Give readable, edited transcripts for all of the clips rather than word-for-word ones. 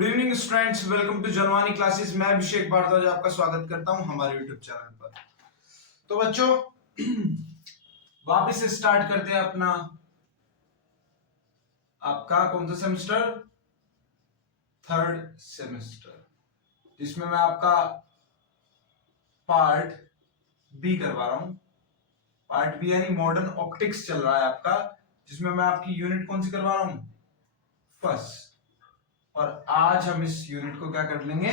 Good evening students, welcome to Janvani classes. मैं अभिषेक भारद्वाज आपका स्वागत करता हूं हमारे यूट्यूब चैनल पर। तो बच्चों वापस से स्टार्ट करते हैं अपना आपका कौन सा सेमेस्टर, थर्ड सेमेस्टर, जिसमें मैं आपका पार्ट बी करवा रहा हूं। पार्ट बी यानी मॉडर्न ऑप्टिक्स चल रहा है आपका, जिसमें मैं आपकी यूनिट कौन सी करवा रहा हूं, फर्स्ट। और आज हम इस यूनिट को क्या कर लेंगे,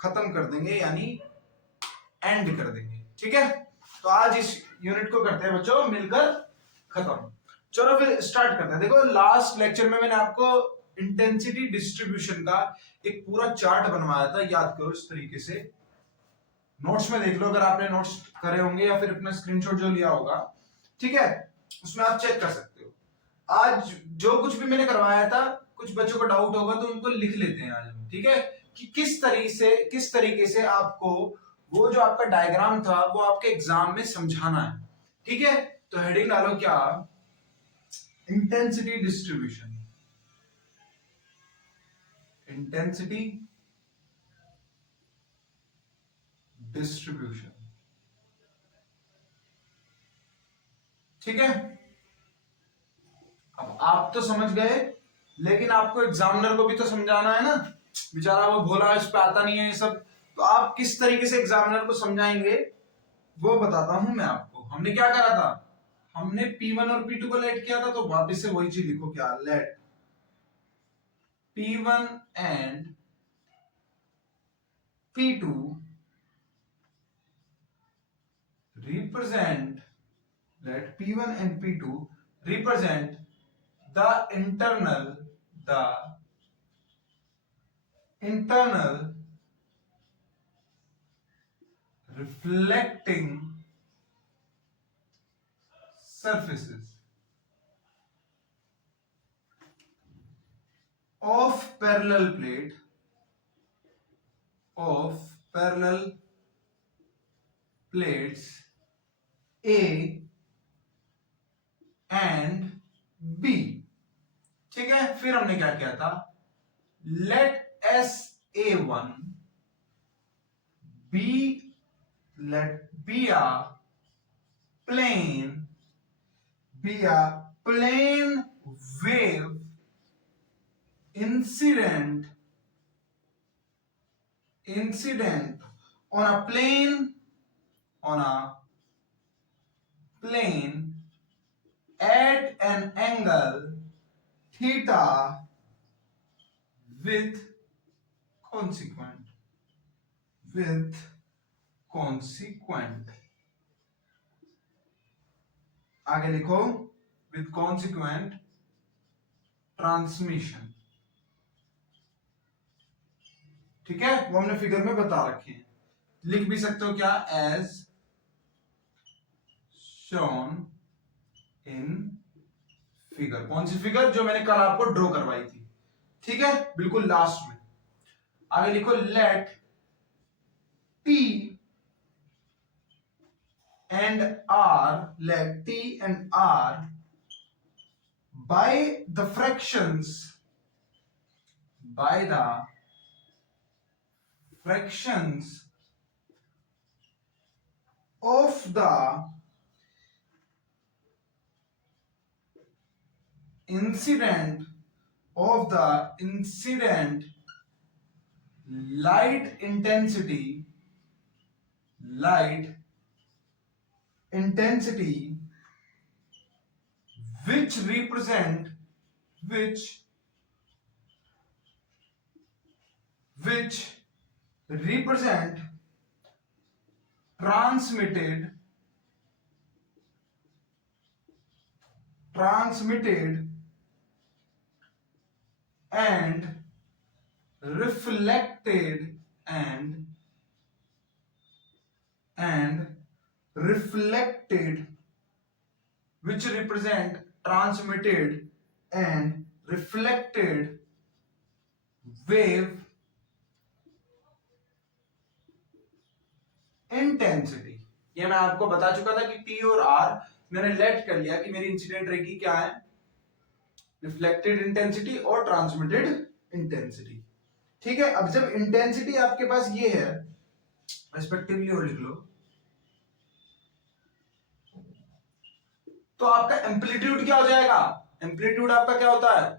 खत्म कर देंगे, यानी एंड कर देंगे। ठीक है, तो आज इस यूनिट को करते हैं बच्चों मिलकर खत्म। चलो फिर स्टार्ट करते हैं। देखो, लास्ट लेक्चर में मैंने आपको इंटेंसिटी डिस्ट्रीब्यूशन का एक पूरा चार्ट बनवाया था, याद करो इस तरीके से। नोट्स में देख लो अगर आपने नोट्स करे होंगे या फिर अपना स्क्रीनशॉट जो लिया होगा, ठीक है, उसमें आप चेक कर सकते हो। आज जो कुछ भी मैंने करवाया था, कुछ बच्चों को डाउट होगा तो उनको लिख लेते हैं आज हम, ठीक है, कि किस तरीके से आपको वो जो आपका डायग्राम था वो आपके एग्जाम में समझाना है। ठीक है, तो हेडिंग डालो क्या, इंटेंसिटी डिस्ट्रीब्यूशन। ठीक है, अब आप तो समझ गए, लेकिन आपको एग्जामिनर को भी तो समझाना है ना, बेचारा वो भोला, इस पे आता नहीं है ये सब। तो आप किस तरीके से एग्जामिनर को समझाएंगे वो बताता हूं मैं आपको। हमने क्या करा था, हमने P1 और P2 को लेट किया था, तो वापस से वही चीज लिखो, क्या, let P1 and P2 represent, let P1 and P2 represent the internal reflecting surfaces of parallel plates A and B। ठीक है, फिर हमने क्या किया था, let SA1 be a plane wave incident on a plane at an angle theta with consequent आगे लिखो, with consequent transmission। ठीक है, वो हमने फिगर में बता रखे हैं, लिख भी सकते हो क्या, एज शोन इन फिगर। कौन सी फिगर, जो मैंने कल आपको ड्रॉ करवाई थी। ठीक है, बिल्कुल लास्ट में। आगे लिखो, late T and R by the fractions of the incident light intensity which represent transmitted and reflected which represent transmitted and reflected wave intensity. ये मैं आपको बता चुका था कि T और R मैंने लेट कर लिया कि मेरी इंसिडेंट रहेगी क्या है, रिफ्लेक्टेड इंटेंसिटी और ट्रांसमिटेड इंटेंसिटी। ठीक है, अब जब इंटेंसिटी आपके पास ये है रेस्पेक्टिवली और लिख लो, तो आपका एम्पलीट्यूड क्या हो जाएगा? एम्पलीट्यूड आपका क्या होता है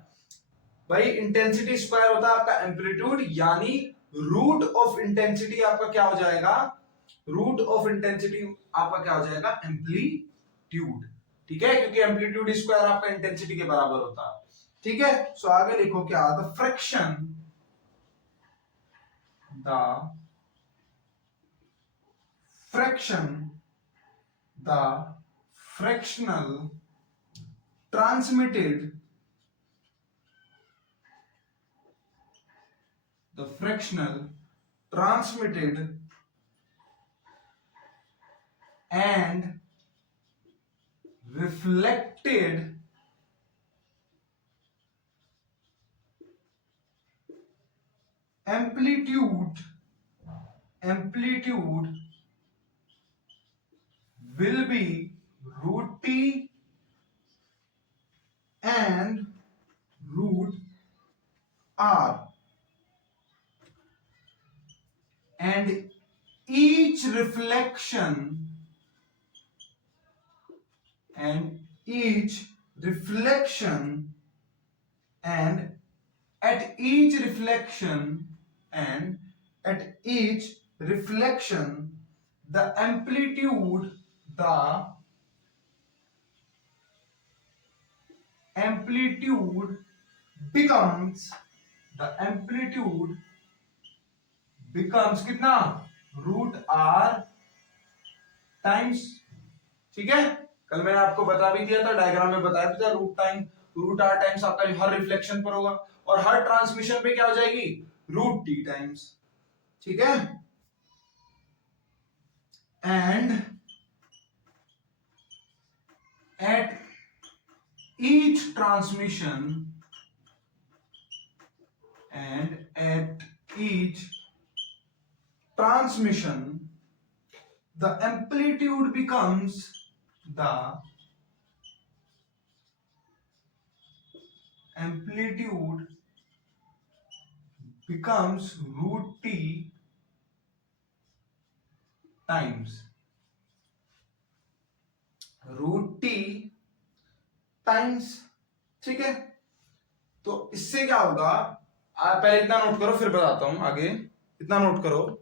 भाई? इंटेंसिटी स्क्वायर होता है आपका एम्पलीट्यूड, यानी रूट ऑफ इंटेंसिटी आपका क्या हो जाएगा? रूट ऑफ इंटेंसिटी आपका क्या हो जाएगा? एम्पलीट्यूड। ठीक है, क्योंकि एम्पलीट्यूड स्क्वायर आपका इंटेंसिटी के बराबर होता है। ठीक है, सो आगे लिखो क्या? The friction the fractional transmitted and reflected amplitude will be root t and root r, and each reflection and at each reflection the amplitude becomes कितना? Root r times. ठीक है, कल मैंने आपको बता भी दिया था, डायग्राम में बताया भी था, रूट आर टाइम्स आपका हर रिफ्लेक्शन पर होगा और हर ट्रांसमिशन पे क्या हो जाएगी? Root t times. ठीक है, and at each transmission the amplitude becomes root t times ठीक है, तो इससे क्या होगा? आप पहले इतना नोट करो, फिर बताता हूं आगे। इतना नोट करो,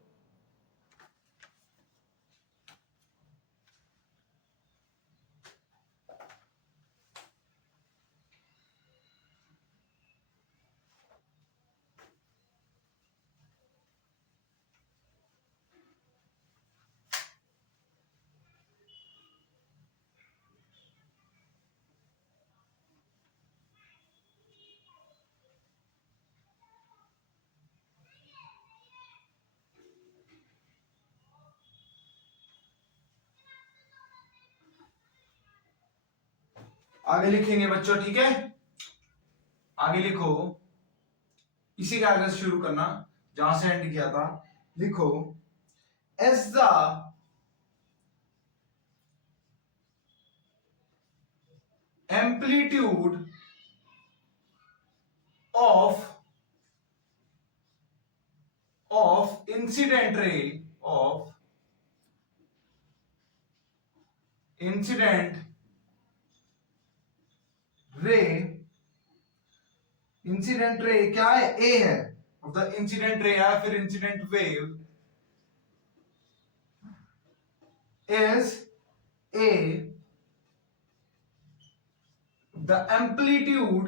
आगे लिखेंगे बच्चों। ठीक है, आगे लिखो, इसी के आगे से शुरू करना जहां से एंड किया था। लिखो, as the amplitude of incident ray क्या है? A है, of the incident ray या फिर incident wave is A, the amplitude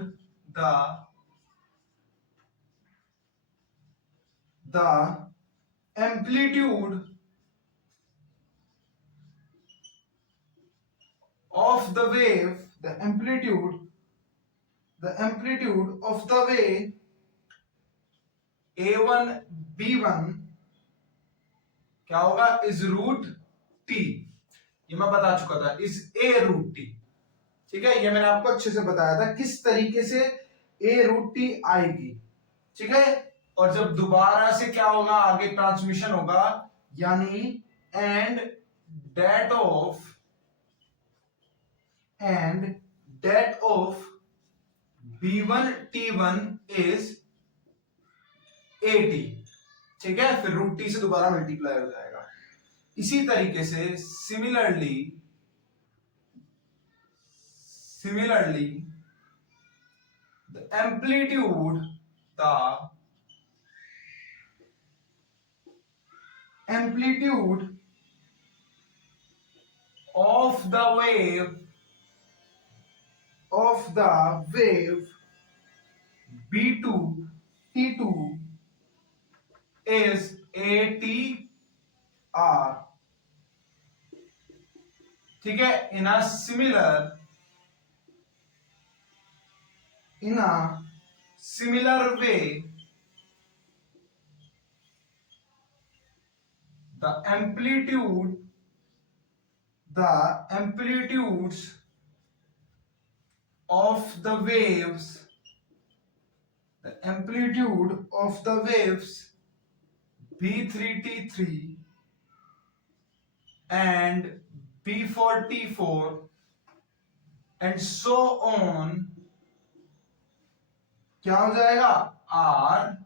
of the wave, the amplitude of the wave A1 B1 क्या होगा? is root t। ये मैं बता चुका था, is a root t। ठीक है, ये मैंने आपको अच्छे से बताया था किस तरीके से a root t आएगी। ठीक है, और जब दोबारा से क्या होगा? आगे ट्रांसमिशन होगा, यानी and date of B1 T1 is 80, ठीक है, फिर रूट टी से दोबारा मल्टीप्लाई हो जाएगा। इसी तरीके से similarly the amplitude of the wave B2 T2 is ATR, ठीक है। in a similar way the amplitudes of the waves B3 T3 and B4 T4 and so on क्या हो जाएगा, R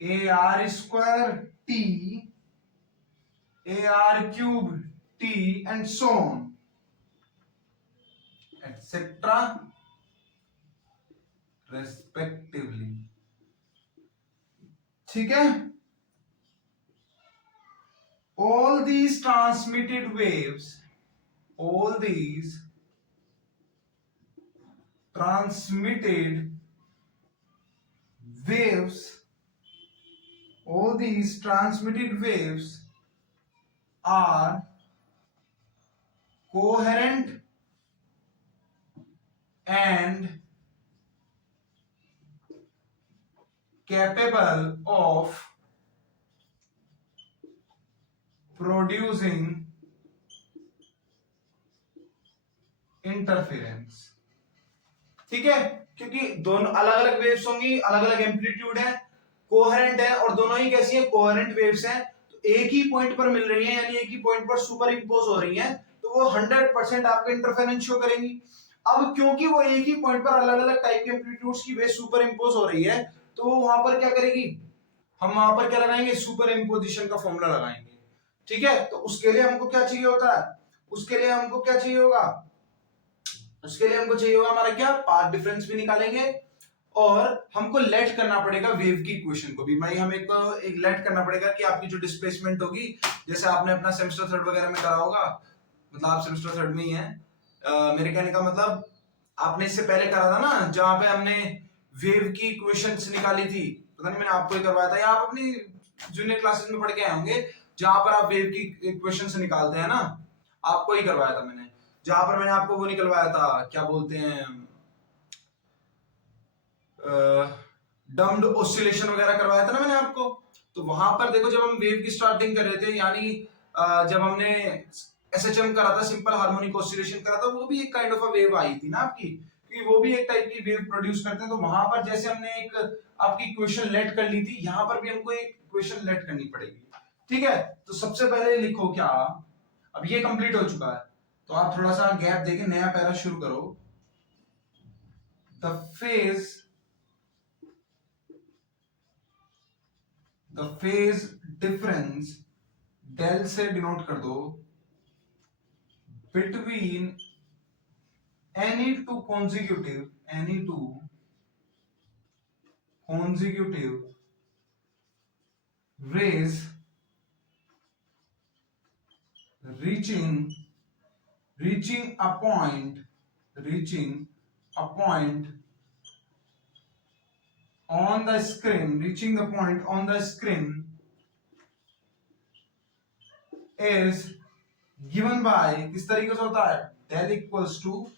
AR square T AR cube T and so on etc respectively, ठीक है। all these transmitted waves all these transmitted waves are coherent and capable of producing interference, ठीक है, क्योंकि दोनों अलग अलग वेव्स होंगी, अलग अलग एम्पलीट्यूड है, कोहेरेंट है और दोनों ही कैसी है, कोहेरेंट वेव्स हैं, तो एक ही पॉइंट पर मिल रही हैं, यानी एक ही पॉइंट पर सुपर इंपोज हो रही हैं, तो वो 100% आपको इंटरफेरेंस शो करेंगी। अब क्योंकि वो एक ही पॉइंट पर अलग अलग टाइप के एम्पलीट्यूड्स की वेव सुपर इंपोज हो रही है, तो वो वहां पर क्या करेगी, हम वहां पर क्या लगाएंगे, सुपर इंपोजिशन का फॉर्मूला लगाएंगे, ठीक है। तो उसके लिए हमको क्या चाहिए होता है, उसके लिए हमको क्या चाहिए होगा, उसके लिए हमको चाहिए होगा हमारा क्या, पाथ डिफरेंस भी निकालेंगे और हमको लेट करना पड़ेगा वेव की इक्वेशन को भी। भाई हमें एक लेट करना पड़ेगा कि आपकी जो डिस्प्लेसमेंट होगी, जैसे आपने अपना सेमेस्टर थर्ड वगैरह में करा होगा, मतलब आप सेमेस्टर थर्ड में ही हैं, मेरे कहने का मतलब आपने इससे पहले करा था ना, जहां पे हमने वेव की इक्वेशंस निकाली थी, पता नहीं मैंने आपको ही करवाया था या आप अपनी जूनियर क्लासेस में पढ़ के आए होंगे, जहां पर आप वेव की इक्वेशंस निकालते हैं ना, आपको ही करवाया था मैंने, जहां पर मैंने आपको वो निकलवाया था, क्या बोलते हैं, डम्ड ऑसिलेशन वगैरह करवाया था ना मैंने आपको। तो वहां पर देखो, जब हम वेव की स्टार्टिंग कर रहे थे, यानी जब हमने एसएचएम करा था, सिंपल हार्मोनिक ऑसिलेशन करा था, वो भी एक काइंड ऑफ अ वेव आई थी ना आपकी, क्योंकि वो भी एक टाइप की वेव प्रोड्यूस करते हैं। तो वहां पर जैसे हमने एक आपकी इक्वेशन लेट कर ली थी, यहां पर भी हमको एक इक्वेशन लेट करनी पड़ेगी, ठीक है। तो सबसे पहले लिखो क्या, अब ये कंप्लीट हो चुका है, तो आप थोड़ा सा गैप देके नया पैरा शुरू करो। द फेज डिफरेंस, डेल से डिनोट कर दो, between any two consecutive rays reaching a point on the screen, is given by, किस तरीके से होता है, del equals to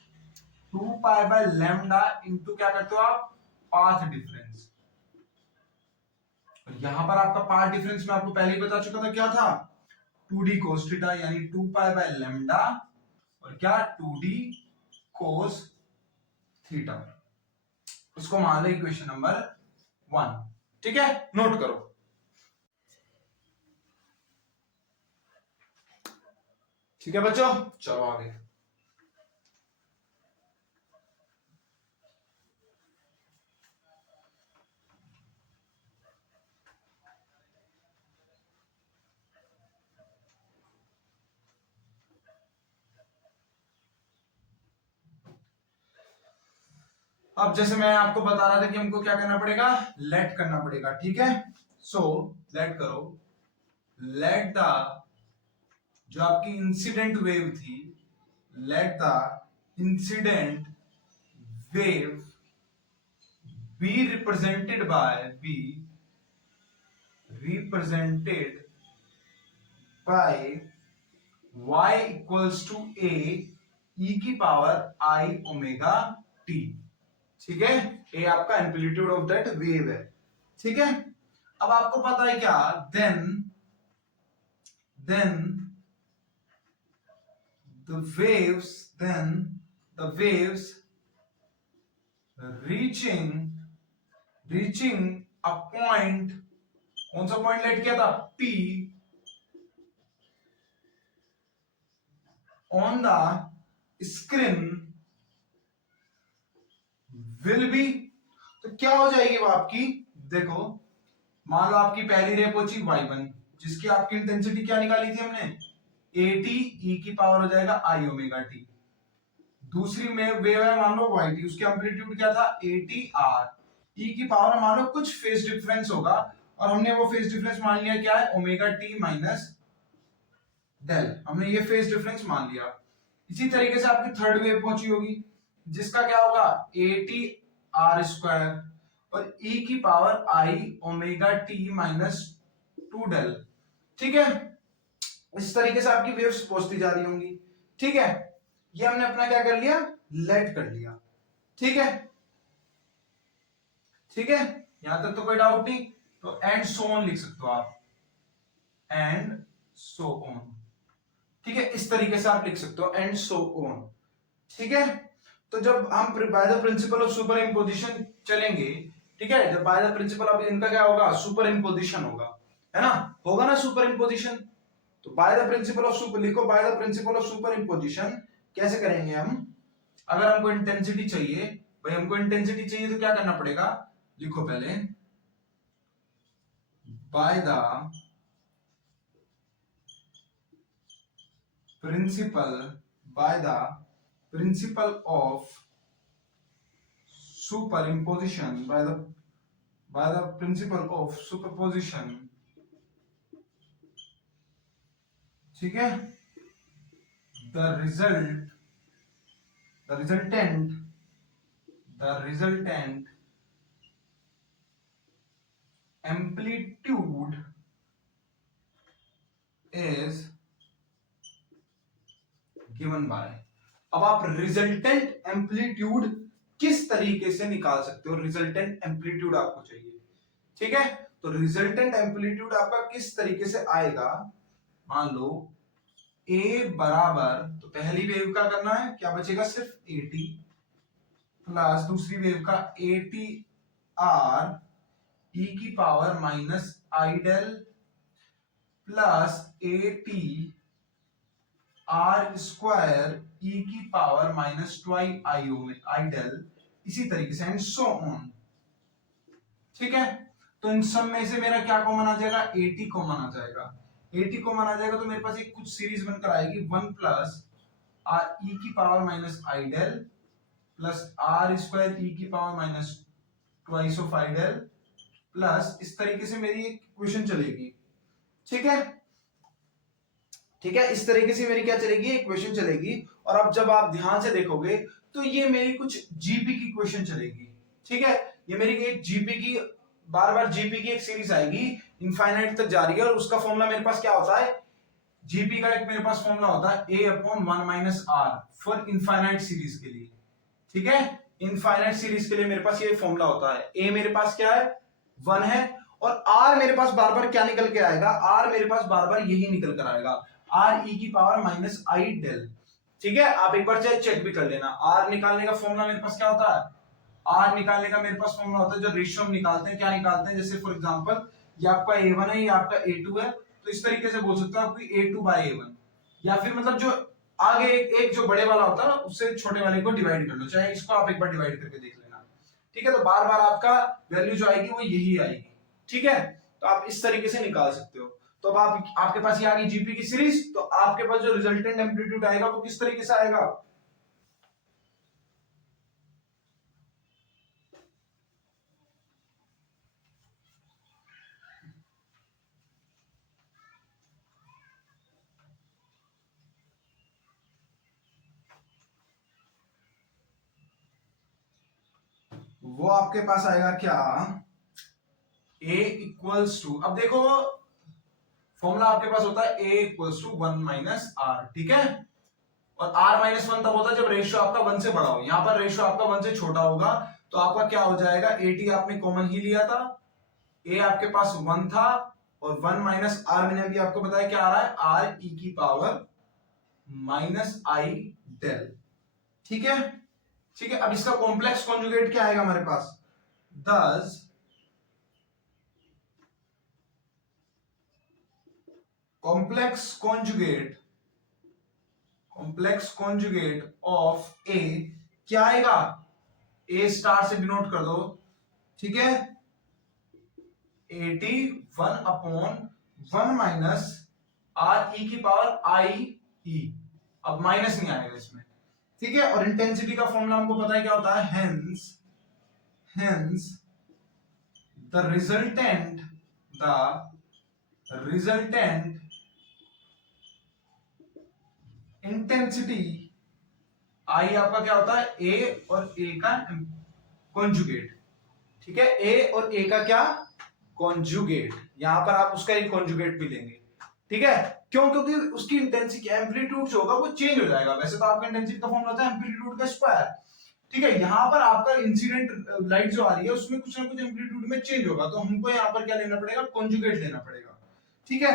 2 pi by lambda into क्या करते हो आप, पाथ डिफरेंस। और यहां पर आपका पाथ डिफरेंस मैं आपको पहले ही बता चुका था, क्या था, 2d cos थीटा, यानी 2 पाई बाय लैम्डा और क्या 2d cos थीटा। उसको मान लो इक्वेशन नंबर 1, ठीक है, नोट करो। ठीक है बच्चों, चलो आगे। अब जैसे मैं आपको बता रहा था कि हमको क्या करना पड़ेगा, लेट करना पड़ेगा, ठीक है। सो लेट करो, लेट द, जो आपकी इंसिडेंट वेव थी, let the incident wave be represented by y equals to a e की पावर I ओमेगा t, ठीक है। ए आपका एम्पलीट्यूड ऑफ दैट वेव है, ठीक है। अब आपको पता है क्या, then the waves reaching a point, कौन सा पॉइंट लेट किया था, P on the screen will be, तो क्या हो जाएगी वो आपकी, देखो मान लो आपकी पहली रे पहुंची y1, जिसकी आपकी इंटेंसिटी क्या निकाली थी हमने, at e की पावर हो जाएगा I ओमेगा t। दूसरी वेव है मान लो yt, उसकी एम्पलीट्यूड क्या था, atr, e की पावर मान लो कुछ फेज डिफरेंस होगा, और हमने वो फेज डिफरेंस मान लिया क्या है, ओमेगा t माइनस डेल, हमने ये फेज डिफरेंस मान लिया। इसी तरीके से आपकी थर्ड वेव पहुंची होगी, जिसका क्या होगा, atr स्क्वायर और e की power I omega t minus 2 del, ठीक है। इस तरीके से आपकी वेव्स पहुंचती जा रही होंगी, ठीक है। ये हमने अपना क्या कर लिया, लेट कर लिया, ठीक है, ठीक है। यहां तक तो कोई डाउट नहीं, तो एंड सो ऑन लिख सकते हो आप, एंड सो ऑन, ठीक है। इस तरीके से आप लिख सकते हो, एंड सो ऑन, ठीक है। तो जब हम bye the principle of super imposition चलेंगे, ठीक है, जब बाय द प्रिंसिपल ऑफ, इनका क्या होगा, सुपर इम्पोजिशन होगा, है ना, होगा ना सुपर इम्पोजिशन। तो by the principle of super लिखो, by the principle of superimposition कैसे करेंगे हम, अगर हमको इंटेंसिटी चाहिए, भाई हमको इंटेंसिटी चाहिए तो क्या करना पड़ेगा, लिखो पहले, bye the principle of superimposition, by the principle of superposition, ठीक है, the resultant amplitude is given by, अब आप रिजल्टेंट एम्पलीट्यूड किस तरीके से निकाल सकते हो, रिजल्टेंट एम्पलीट्यूड आपको चाहिए, ठीक है। तो रिजल्टेंट एम्पलीट्यूड आपका किस तरीके से आएगा, मान लो a बराबर, तो पहली वेव का करना है, क्या बचेगा, सिर्फ at प्लस दूसरी वेव का atr e की power minus I del plus at r square e की power minus 2i I del, इसी तरीके से एंड सो ऑन, ठीक है। तो इन सब में से मेरा क्या कॉमन आ जाएगा, at कॉमन आ जाएगा, at कॉमन आ जाएगा, तो मेरे पास एक कुछ सीरीज बनकर आएगी 1 प्लस r e की power minus I del plus r square e की power minus twice of I del plus, इस तरीके से मेरी एक इक्वेशन चलेगी, ठीक है, ठीक है। इस तरीके से मेरी क्या चलेगी, इक्वेशन चलेगी। और अब जब आप ध्यान से देखोगे तो ये मेरी कुछ जीपी की इक्वेशन चलेगी, ठीक है। ये मेरी एक जीपी की, बार बार जीपी की एक सीरीज आएगी, इनफाइनाइट तक जा रही है, और उसका फॉर्मूला मेरे पास क्या होता है, जीपी का एक मेरे पास फॉर्मूला होता है a upon 1 minus r for infinite series के लिए, ठीक है। इनफाइनाइट सीरीज के लिए मेरे पास ये फॉर्मूला होता है, a मेरे पास क्या है, 1 है, और r मेरे पास बार बार क्या निकल के आएगा, r मेरे पास बार बार यही निकल कर आएगा, r e की पावर माइनस I डेल, ठीक है। आप एक बार चेक भी कर लेना, r निकालने का फॉर्मूला मेरे पास क्या होता है, r निकालने का मेरे पास फॉर्मूला होता है, जो रेशियो हम निकालते हैं, क्या निकालते हैं, जैसे फॉर एग्जांपल ये आपका a1 है, ये आपका a2 है, तो इस तरीके से बोल सकते हो आपकी a2 बाय a1, या फिर मतलब जो आगे एक जो बड़े वाला होता है ना, उससे छोटे वाले को डिवाइड कर लो, चाहे इसको आप एक बार डिवाइड करके देख लेना, ठीक है। तो बार बार आपका वैल्यू जो आएगी वो यही आएगी, ठीक है। तो आप इस तरीके से निकाल सकते हो। तो अब आपके पास ये आ गई जीपी की सीरीज, तो आपके पास जो रिजल्टेंट एम्पलीट्यूड आएगा वो किस तरीके से आएगा, वो आपके पास आएगा क्या, a इक्वल्स टू, अब देखो फॉर्मूला आपके पास होता है a equals to 1 minus r, ठीक है। और r माइनस 1 तब होता है जब रेशियो आपका 1 से बड़ा हो, यहां पर रेशियो आपका 1 से छोटा होगा, तो आपका क्या हो जाएगा, 80 आपने कॉमन ही लिया था, a आपके पास 1 था, और 1 माइनस आर मैंने अभी आपको बताया क्या आ रहा है, आर ई की पावर माइनस आई डेल, ठीक है। ठीक है, अब इसका कॉम्प्लेक्स कॉन्जुगेट क्या आएगा हमारे पास, दस कॉम्प्लेक्स कॉन्जुगेट ऑफ ए क्या आएगा, ए स्टार से डिनोट कर दो, ठीक है, 81 अपॉन 1 माइनस आर ई की पावर आई ई, अब माइनस नहीं आएगा इसमें, ठीक है। और इंटेंसिटी का फॉर्मूला हमको पता है क्या होता है, hence the resultant intensity I आपका क्या होता है, ए और ए का कॉन्जुगेट, ठीक है, ए और ए का क्या, कॉन्जुगेट, यहां पर आप उसका एक कॉन्जुगेट भी लेंगे, ठीक है। क्यों, क्योंकि उसकी इंटेंसिटी एम्पलीट्यूड जो होगा वो चेंज हो जाएगा, वैसे तो आपका इंटेंसिटी का फॉर्मूला होता है एम्पलीट्यूड का स्क्वायर, ठीक है। यहां पर आपका इंसिडेंट लाइट जो आ रही है उसमें कुछ ना कुछ एम्पलीट्यूड में चेंज होगा, तो हमको यहां पर क्या लेना पड़ेगा, कॉन्जुगेट लेना पड़ेगा, ठीक है।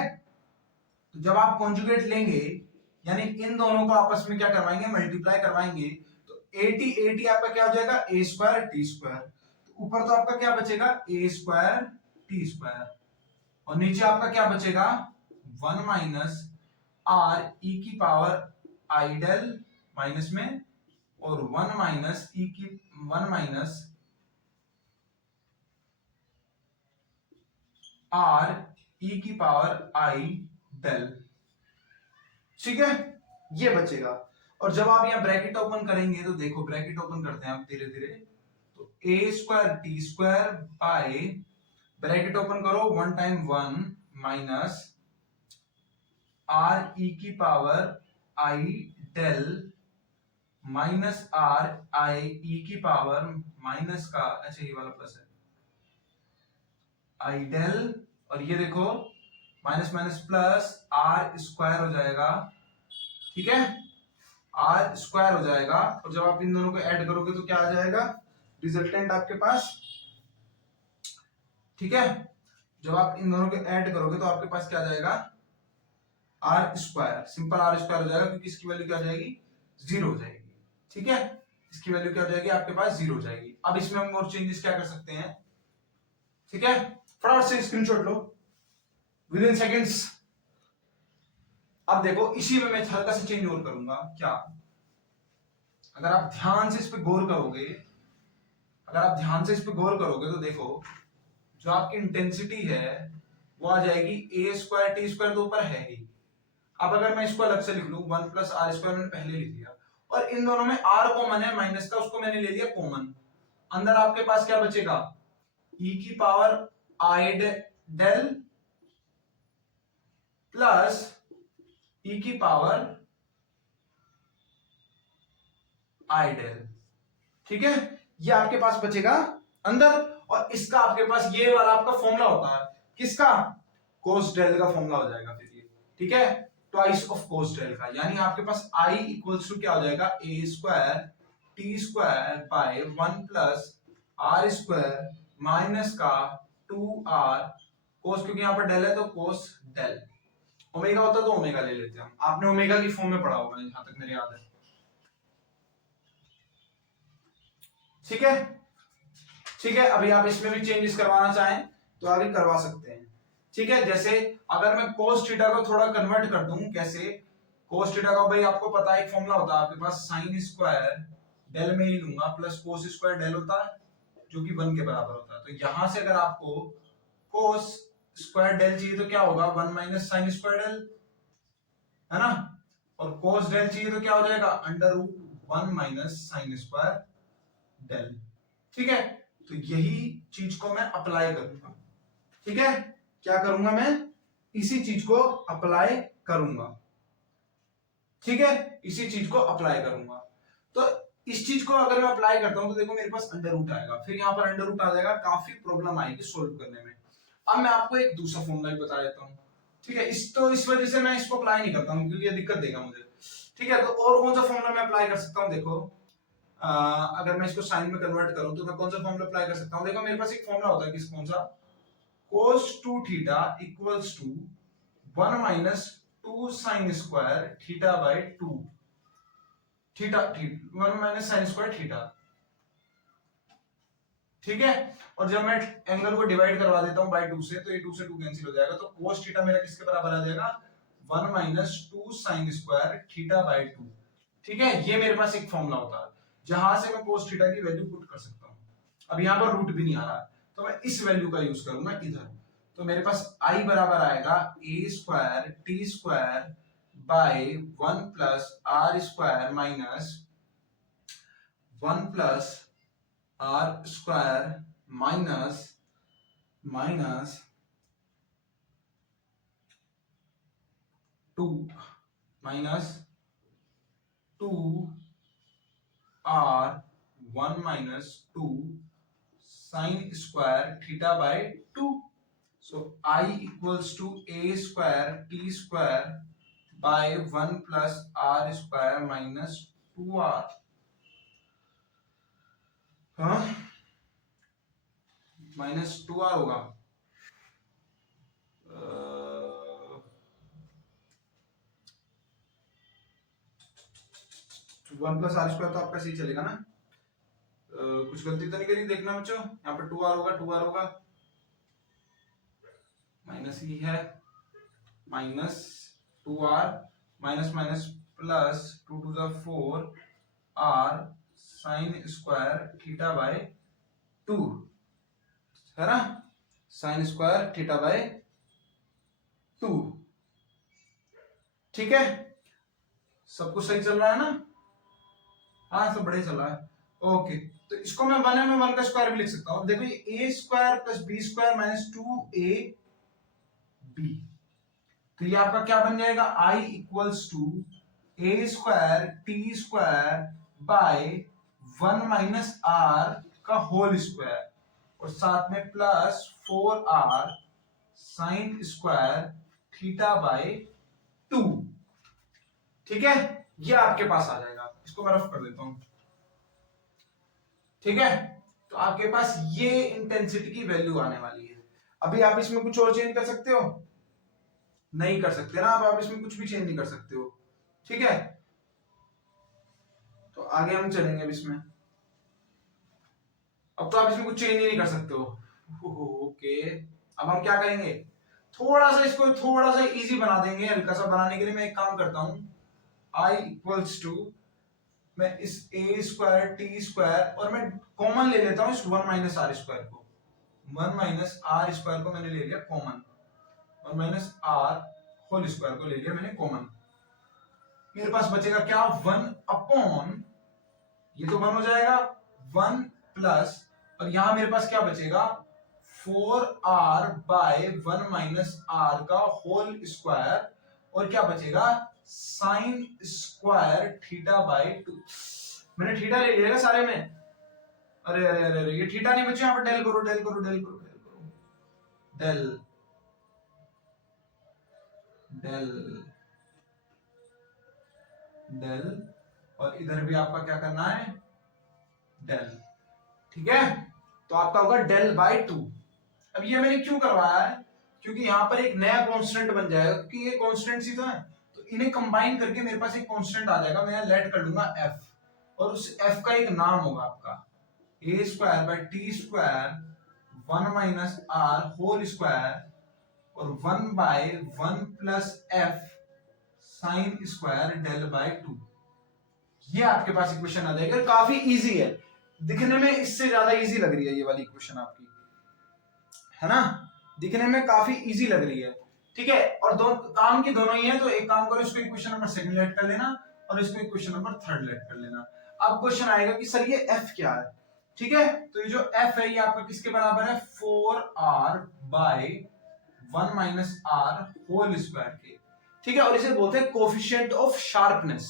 तो जब आप कॉन्जुगेट लेंगे यानी इन दोनों को आपस में क्या करवाएंगे, मल्टीप्लाई करवाएंगे, तो 80 आपका क्या हो जाएगा, ए स्क्वायर टी स्क्वायर, तो ऊपर तो आपका क्या बचेगा, ए स्क्वायर टी स्क्वायर, और नीचे आपका क्या बचेगा, 1 माइनस आर ई की पावर आई डेल माइनस में, और 1 माइनस आर ई की पावर आई डेल, ठीक है, ये बचेगा। और जब आप यहां ब्रैकेट ओपन करेंगे तो देखो, ब्रैकेट ओपन करते हैं आप धीरे धीरे, तो A square T square by, bracket open करो, 1 टाइम 1 माइनस आर ई की power I del minus R I E की पावर माइनस का, अच्छा ये वाला प्लस है, आई डेल, और ये देखो minus minus plus are square हो जाएगा, ठीक है, आर स्क्वायर हो जाएगा, और जब आप इन दोनों को ऐड करोगे तो क्या आ जाएगा, रिजल्टेंट आपके पास, ठीक है। जब आप इन दोनों को ऐड करोगे तो आपके पास क्या आ जाएगा, r square, simple r square हो जाएगा, क्योंकि इसकी वैल्यू क्या हो जाएगी, 0 हो जाएगी, ठीक है, इसकी वैल्यू क्या हो जाएगी आपके पास, 0 हो जाएगी। अब इसमें हम और चेंजेस क्या कर सकते हैं, ठीक है, फटाफट से screenshot low with in seconds. अब देखो इसी में मैं हल्का सा चेंज और करूंगा, क्या, अगर आप ध्यान से इस पे गौर करोगे, तो देखो जो आपकी इंटेंसिटी है वो आ जाएगी ए स्क्वायर टी स्क्वायर, तो ऊपर है ही, अब अगर मैं इसको अलग से लिख लूं, 1 प्लस आर स्क्वायर मैंने पहले लिख दिया, और इन दोनों में आर कॉमन है माइनस का, उसको मैंने ले लिया कॉमन, अंदर आपके पास क्या बचेगा, ई की पावर आई डेल प्लस ई की पावर आई डेल, ठीक है, ये आपके पास बचेगा अंदर, और इसका आपके पास ये वाला आपका फॉर्मूला होता है, किसका, कोस डेल का फॉर्मूला हो जाएगा फिर ये, ठीक है, ट्वाइस ऑफ कोस डेल का, यानी आपके पास आई इक्वल्स टू क्या हो जाएगा, A square T square by 1 plus are square minus का 2r कोस, क्योंकि यहां पर डेल है तो कोस डेल, ओमेगा होता तो ओमेगा ले लेते हैं हम, आपने ओमेगा की फॉर्म में पढ़ा होगा जहां तक मेरे याद है, ठीक है, ठीक है। अभी आप इसमें भी चेंजेस करवाना चाहें तो आगे करवा सकते हैं, ठीक है। जैसे अगर मैं कोस थीटा को थोड़ा कन्वर्ट कर दूं, कैसे, कोस थीटा का भाई आपको पता है एक फॉर्मूला होता है आपके पास, साइन स्क्वायर डेल में ही लूंगा प्लस कोस स्क्वायर डेल होता है, जो कि 1 के बराबर होता है, तो यहां से अगर आपको कोस स्क्वायर डेल चाहिए तो क्या होगा, 1 माइनस साइन स्क्वायर डेल, है ना, और कोस डेल चाहिए तो क्या हो जाएगा, under root 1 minus sine square del, ठीक है। तो यही चीज को मैं अप्लाई करूंगा, ठीक है, क्या करूंगा मैं, इसी चीज को अप्लाई करूंगा, ठीक है, इसी चीज को अप्लाई करूंगा। तो इस चीज को अगर मैं अप्लाई करता हूं तो देखो मेरे पास अंडर रूट आएगा, फिर यहाँ पर अंडर रूट आ जाएगा, काफी प्रॉब्लम आएगी सोल्व करने में। अब मैं आपको एक दूसरा फॉर्मूला भी बता देता हूँ, ठीक है। इस वजह से मैं इसको अप्लाई नहीं करता हूँ क्योंकि ये दिक्कत देगा मुझे, ठीक है। तो और कौन सा फॉर्मूला मैं अप्लाई कर सकता हूँ, देखो अगर मैं इसको साइन में कन्वर्ट करूं तो मैं कौन सा फॉर्मूला अप्लाई कर सकता हूं, देखो मेरे पास एक फॉर्मूला होता है, किस कौन सा, cos 2 theta equals to 1 minus 2 sine square theta by 2, theta 1 minus sine square theta, ठीक है। और जब मैं एंगल को डिवाइड करवा देता हूं बाय 2 से, तो ये 2 से 2 कैंसिल हो जाएगा, तो cos थीटा मेरा किसके बराबर आ जाएगा, 1 minus 2 sine square theta by 2, ठीक है। ये मेरे पास एक फॉर्मूला होता है जहां से मैं cos थीटा की वैल्यू पुट कर सकता हूं। अब यहां पर रूट भी नहीं आ रहा, तो मैं इस वैल्यू का यूज करूंगा इधर, तो मेरे पास i बराबर आएगा a square t square by 1 plus r square minus 1 plus r square minus minus 2 minus 2 r 1 minus 2 sine square theta by 2। So I equals to a square t square by 1 plus r square minus 2r, हाँ minus 2r होगा, 1 plus r square तो आपका सही चलेगा ना, कुछ गलती तो नहीं करी, देखना बच्चों, यहाँ पर 2r होगा, 2r होगा, माइनस ही है, minus 2r minus minus plus 2 to the 4 r sine square theta by 2, है ना, साइन स्क्वायर थीटा बाय 2, ठीक है। सब कुछ सही चल रहा है ना, हाँ सब बढ़िया चल रहा है, ओके। तो इसको मैं 1 है, मैं 1 का स्क्वायर भी लिख सकता हूं, देखो ये a square plus b square minus 2ab, तो ये आपका क्या बन जाएगा, i equals to a square t square by 1 minus r का होल स्क्वायर और साथ में plus 4r sine square theta by 2, ठीक है। ये आपके पास आ जाएगा, इसको मैं रफ कर देता हूं, ठीक है। तो आपके पास ये इंटेंसिटी की वैल्यू आने वाली है। अभी आप इसमें कुछ और चेंज कर सकते हो, नहीं कर सकते ना, अब आप इसमें कुछ भी चेंज नहीं कर सकते हो, ठीक है। तो आगे हम चलेंगे अब इसमें, अब तो आप इसमें कुछ चेंज ही नहीं कर सकते हो, ओके। अब हम क्या करेंगे, थोड़ा सा इसको थोड़ा सा इजी बना देंगे, हल्का सा बनाने के लिए मैं एक काम करता हूं, i इक्वल्स टू, मैं इस a स्क्वायर टी स्क्वायर और मैं कॉमन ले लेता हूं इस 1 माइनस आर स्क्वायर को, 1 माइनस आर स्क्वायर को मैंने ले लिया common, 1 minus r whole square को ले लिया मैंने कॉमन, मेरे पास बचेगा क्या, 1 अपॉन, ये तो 1 हो जाएगा, 1 प्लस, और यहां मेरे पास क्या बचेगा, 4r बाय 1 माइनस आर का होल स्क्वायर, और क्या बचेगा, साइन स्क्वायर थीटा बाय 2, मैंने थीटा ले लिया सारे में, अरे अरे अरे ये थीटा नहीं बचे, यहाँ पर डेल करो डेल करो डेल करो डेल करो, डेल डेल डेल, और इधर भी आपका क्या करना है, डेल, ठीक है। तो आपका होगा डेल बाय 2। अब ये मैंने क्यों करवाया है, क्योंकि यहां पर एक नया कांस्टेंट बन जाएगा, क्योंकि ये कांस्टेंट्स ही तो है, तो इन्हें कंबाइन करके मेरे पास एक कांस्टेंट आ जाएगा, मैं लेट कर लूंगा f, और उस f का एक नाम होगा आपका a square by t square 1 minus r whole square और 1 by 1 plus f sine square del by 2, ये आपके पास इक्वेशन आ जाएगी, काफी इजी है, दिखने में इससे ज्यादा इजी लग रही है ये वाली इक्वेशन आपकी, है ना, दिखने में काफी इजी लग रही है, ठीक है। और दो काम की दोनों ही है, तो एक काम करो, इसको इक्वेशन नंबर सेकंड लेट कर लेना और इसको इक्वेशन नंबर थर्ड लेट कर लेना। अब क्वेश्चन आएगा कि सर ये f क्या है, ठीक है। तो ये जो f है ये आपका किसके बराबर है, 4r by 1 minus r whole square के, ठीक है। और इसे बोलते हैं कोफिशिएंट ऑफ शार्पनेस,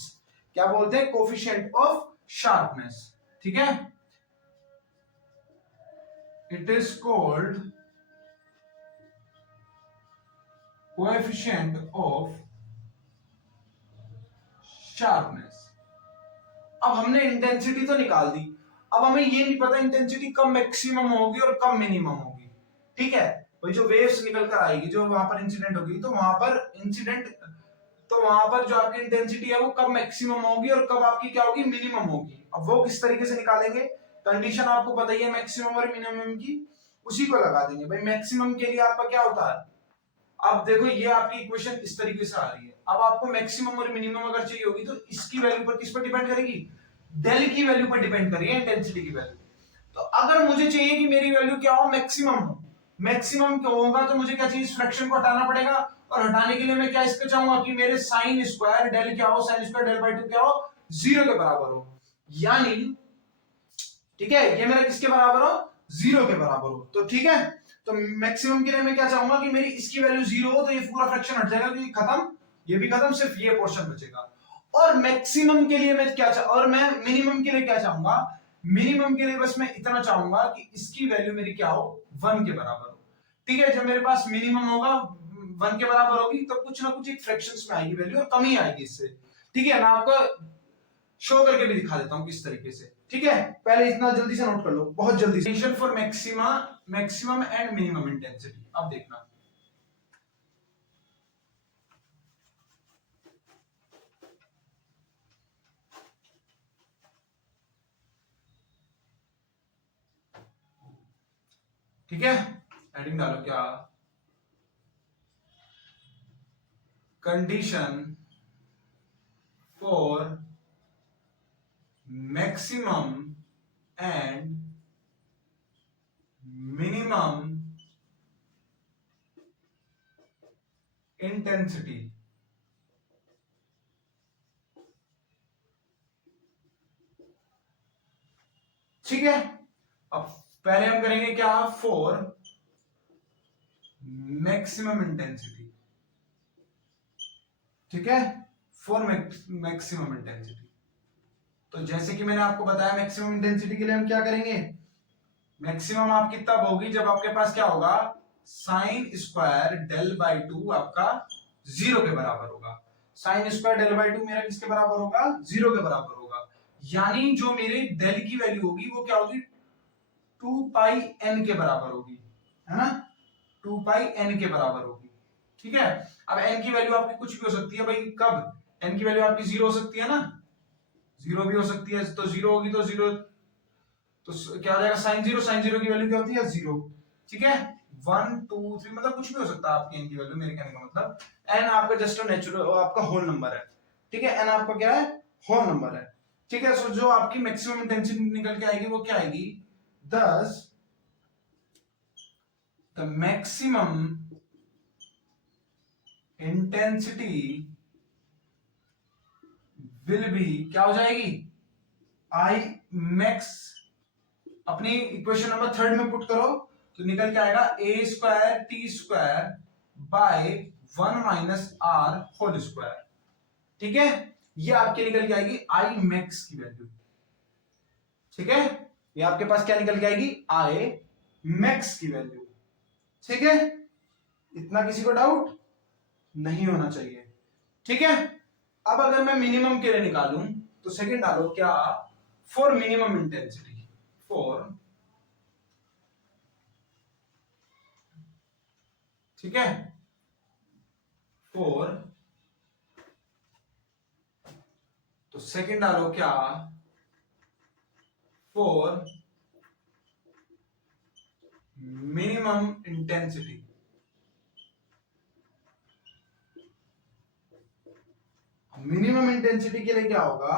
क्या बोलते हैं, कोफिशिएंट ऑफ sharpness, ठीक है, it is called coefficient of sharpness। अब हमने इंटेंसिटी तो निकाल दी, अब हमें ये नहीं पता इंटेंसिटी कब मैक्सिमम होगी और कब मिनिमम होगी, ठीक है, वही जो वेव्स निकल कर आएगी, जो वहां पर इंसिडेंट होगी, तो वहां पर जो आपकी इंटेंसिटी है वो कब मैक्सिमम होगी और कब आपकी क्या होगी, मिनिमम होगी। अब वो किस तरीके से निकालेंगे, कंडीशन आपको पता ही है मैक्सिमम और मिनिमम की, उसी को लगा देंगे भाई। मैक्सिमम के लिए आपका क्या होता है, अब देखो ये आपकी इक्वेशन इस तरीके से आ रही है, अब आपको मैक्सिमम और मिनिमम अगर चाहिए होगी तो इसकी वैल्यू पर किस पर डिपेंड करेगी, डेल की वैल्यू पर डिपेंड करेगी, इंटेंसिटी की वैल्यू। तो अगर मुझे चाहिए कि मेरी वैल्यू क्या हो, मैक्सिमम हो, मैक्सिमम क्या होगा, तो मुझे क्या चाहिए, इस फ्रैक्शन को हटाना पड़ेगा, और हटाने के लिए मैं क्या इसको चाहूंगा कि मेरे साइन स्क्वायर डेल क्या हो, साइन स्क्वायर डेल बाई 2 क्या हो, 0 के बराबर हो, यानी ठीक है, ये मेरा किसके बराबर हो, 0 के बराबर हो। तो ठीक है, तो मैक्सिमम के लिए मैं क्या चाहूंगा कि मेरी इसकी वैल्यू 0 हो, तो ये पूरा फ्रैक्शन हट जाएगा, क्योंकि खत्म, ये भी खत्म, सिर्फ ये पोर्शन बचेगा। और मैक्सिमम के लिए मैं क्या और मैं मिनिमम के लिए क्या चाहूंगा, मिनिमम के लिए बस मैं इतना चाहूंगा कि इसकी वैल्यू मेरी क्या हो, 1 के बराबर हो, ठीक है। जब मेरे पास मिनिमम होगा 1 के बराबर होगी, तो कुछ ना कुछ एक फ्रैक्शंस में आएगी वैल्यू, और कम ही आएगी इससे, ठीक है। मैं आपको शो करके भी दिखा देता हूं किस तरीके से, ठीक है। पहले इतना जल्दी से नोट कर लो, बहुत जल्दी से, condition for maximum and minimum intensity. अब देखना, ठीक है, हेडिंग डालो क्या, condition for maximum and minimum intensity. ठीक है, अब पहले हम करेंगे क्या, फॉर मैक्सिमम इंटेंसिटी, ठीक है, फॉर मैक्सिमम इंटेंसिटी। तो जैसे कि मैंने आपको बताया, मैक्सिमम इंटेंसिटी के लिए हम क्या करेंगे, मैक्सिमम आपकी तब होगी जब आपके पास क्या होगा, साइन स्क्वायर डेल बाई 2 आपका 0 के बराबर होगा। साइन स्क्वायर डेल बाई 2 मेरा किसके बराबर होगा, 0 के बराबर होगा, यानी जो मेरे डेल की वैल्यू होगी वो क्या होगी, 2 पाई n के बराबर होगी, है ना, 2 पाई n के बराबर होगी, ठीक है। अब n की वैल्यू आपकी कुछ भी हो सकती है भाई, कब, n की वैल्यू आपकी 0 हो सकती है ना, 0 भी हो सकती है, तो 0 होगी तो 0, तो क्या हो जाएगा, साइन जीरो की वैल्यू क्या होती है, 0, ठीक है। 1 2 3 मतलब कुछ भी हो सकता है आपकी n की वैल्यू, मेरे कहने का मतलब n आपका जस्ट नेचुरल आपका होल नंबर है, ठीक है, n आपका क्या है, होल नंबर है, ठीक है। सो जो आपकी मैक्सिमम इंटेंसिटी निकल के आएगी वो क्या आएगी, thus the maximum intensity will be क्या हो जाएगी, I max, अपनी इक्वेशन नंबर 3 में पुट करो तो निकल के आएगा a square T square by 1 minus r whole square, ठीक है। ये आपके निकल के आएगी आई मैक्स की वैल्यू, ठीक है, ये आपके पास क्या निकल के आएगी, आई मैक्स की वैल्यू, ठीक है। इतना किसी को डाउट नहीं होना चाहिए, ठीक है। अब अगर मैं मिनिमम के लिए निकालूं तो सेकंड डालो क्या, फॉर मिनिमम इंटेंसिटी, फॉर, ठीक है, फॉर, तो सेकंड डालो क्या, for minimum intensity. Minimum intensity के लिए क्या होगा,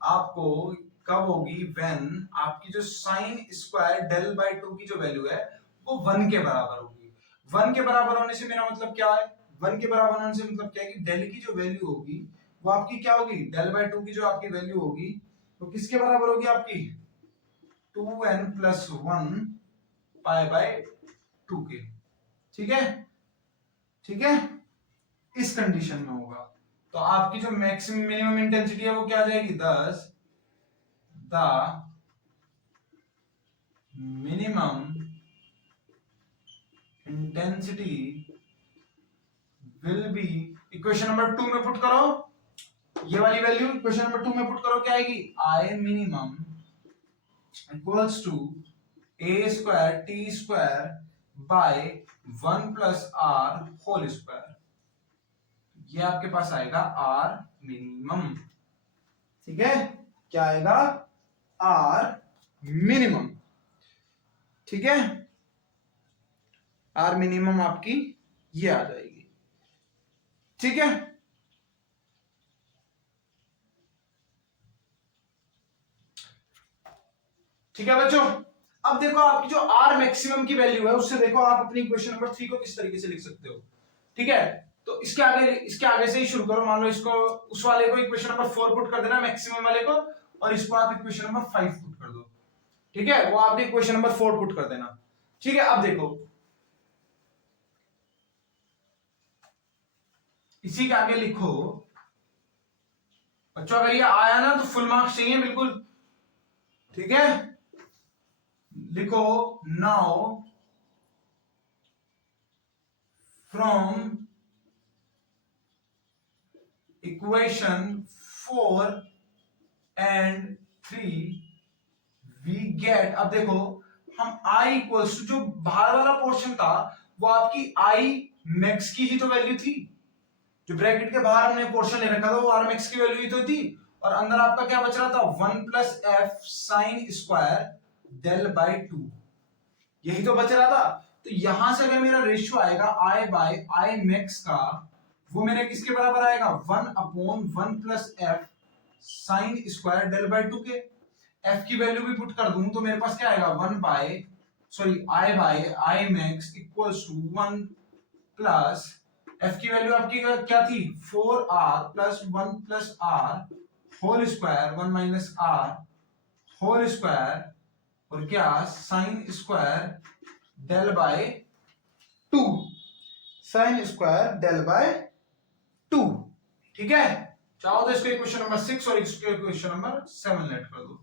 आपको कब होगी, व्हेन आपकी जो साइन स्क्वायर डेल बाई 2 की जो वैल्यू है वो 1 के बराबर होगी। 1 के बराबर होने से मेरा मतलब क्या है, 1 के बराबर होने से मतलब क्या है कि डेल की जो वैल्यू होगी वो आपकी क्या होगी, डेल बाई 2 की जो आपकी वैल्यू होगी वो किसके बराबर होगी, आपकी 2n प्लस 1 पाई बाय 2 के, ठीक है, ठीक है, इस कंडीशन में होगा। तो आपकी जो मैक्सिमम मिनिमम इंटेंसिटी है वो क्या आ जाएगी, 10 the minimum intensity will be, equation number 2 में पुट करो, ये वाली वैल्यू इक्वेशन नंबर 2 में पुट करो, क्या आएगी, I minimum equals to a square T square by 1 plus r whole square, ये आपके पास आएगा आर मिनिमम। ठीक है, क्या आएगा, आर मिनिमम। ठीक है, आर मिनिमम आपकी ये आ जाएगी। ठीक है, ठीक है बच्चों, अब देखो आपकी जो आर मैक्सिमम की वैल्यू है उससे देखो आप अपनी इक्वेशन नंबर 3 को किस तरीके से लिख सकते हो। ठीक है, तो इसके आगे से ही शुरू करो। मान लो इसको, उस वाले को इक्वेशन नंबर 4 पुट कर देना मैक्सिमम वाले को, और इसको आप इक्वेशन नंबर 5 पुट कर दो। ठीक है, वो आपने इक्वेशन नंबर 4 पुट कर देना। ठीक है, अब देखो इसी के आगे लिखो बच्चों, अगर ये आया ना तो फुल मार्क्स चाहिए बिल्कुल। ठीक है, लिखो now from equation 4 and 3 we get, अब देखो हम i इक्वल्स टू, जो बाहर वाला पोर्शन था वो आपकी i मैक्स की ही तो वैल्यू थी, जो ब्रैकेट के बाहर हमने पोर्शन ले रखा था वो r मैक्स की वैल्यू ही तो थी, और अंदर आपका क्या बच रहा था, 1 plus f sine square del by 2, यही तो बच रहा था। तो यहां से अगर मेरा रेशियो आएगा i बाय i मैक्स का, वो मेरे किसके बराबर आएगा, 1 upon 1 plus f sine square del by 2 के। f की वैल्यू भी पुट कर दूं तो मेरे पास क्या आएगा, i by i max equals to 1 plus f की वैल्यू आपकी क्या थी, 4r plus 1 plus r whole square 1 minus r whole square, और क्या, sine square del by 2, sine square del by 2। ठीक है, चाहो तो इसको इक्वेशन नंबर 6 और इसको इक्वेशन नंबर 7 लेट कर दो,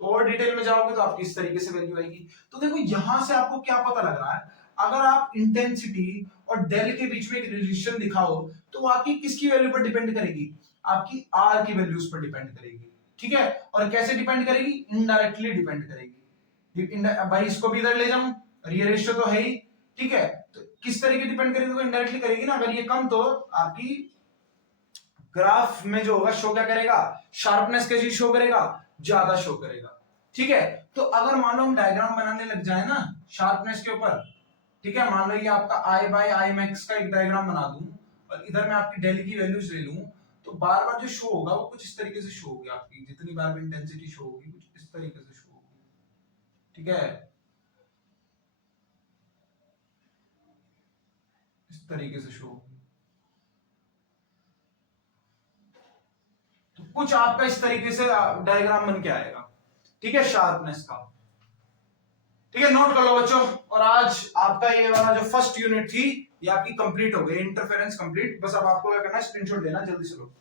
तो और डिटेल में जाओगे तो आपकी इस तरीके से वैल्यू आएगी। तो देखो यहां से आपको क्या पता लग रहा है, अगर आप इंटेंसिटी और डेल के बीच में एक रिलेशन दिखाओ तो वो आपकी किसकी वैल्यू पर डिपेंड करेगी, आपकी आर की वैल्यूज पर डिपेंड करेगी। ठीक है, और कैसे डिपेंड करेगी, इनडायरेक्टली डिपेंड करेगी। भाई इसको भी इधर ले जाऊं और ये रेशियो तो है ही। ठीक है, तो किस तरीके डिपेंड करेगी, तो इनडायरेक्टली करेगी ना, अगर ये कम तो आपकी ग्राफ में जो होगा शो क्या करेगा, शार्पनेस कैसी शो करेगा, ज्यादा शो करेगा। ठीक है, तो अगर मान लो हम डायग्राम बनाने लग जाए ना शार्पनेस के ऊपर, ठीक है, मान लो ये आपका i बाय i मैक्स का एक डायग्राम बना दूं और इधर मैं आपकी डेल की वैल्यूज ले लूं, तो बार बार जो शो होगा वो कुछ इस तरीके से शो होगी, आपकी जितनी बार भी इंटेंसिटी शो होगी कुछ इस तरीके से शो होगी। ठीक है, इस तरीके से शो होगी, तो कुछ आपका इस तरीके से डायग्राम बन के आएगा। ठीक है, शार्पनेस का। ठीक है, नोट कर लो बच्चों, और आज आपका ये वाला जो फर्स्ट यूनिट थी ये आपकी कंप्लीट हो गई, इंटरफेरेंस कंप्लीट। बस अब आपको क्या करना है, स्क्रीनशॉट लेना, जल्दी से लो।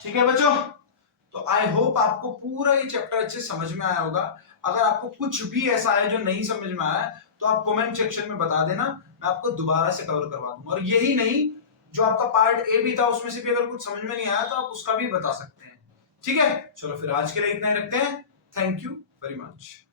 ठीक है बच्चों, तो आई होप आपको पूरा ये चैप्टर अच्छे समझ में आया होगा। अगर आपको कुछ भी ऐसा है जो नहीं समझ में आया तो आप कमेंट सेक्शन में बता देना, मैं आपको दोबारा से कवर करवा दूंगा। और यही नहीं, जो आपका पार्ट ए भी था उसमें से भी अगर कुछ समझ में नहीं आया तो आप उसका भी बता सकते हैं। ठीक है, चलो फिर आज के लिए इतना ही रखते हैं। Thank you very much.